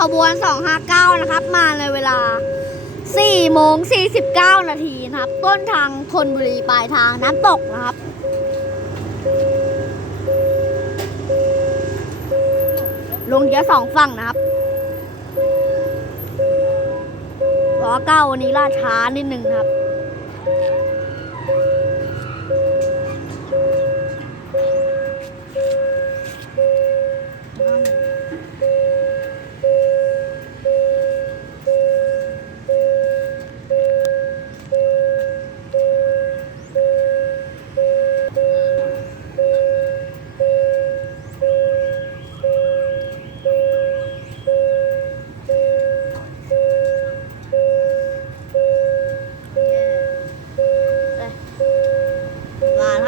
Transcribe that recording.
ขบวน 259 นะครับ มาในเวลา4โมง49 นาทีนะครับ ต้นทางธนบุรีปลายทางน้ำตกนะครับ ลงเยอะสองฝั่งนะครับล้อเก้าวันนี้ล่าช้านิดหนึ่งครับ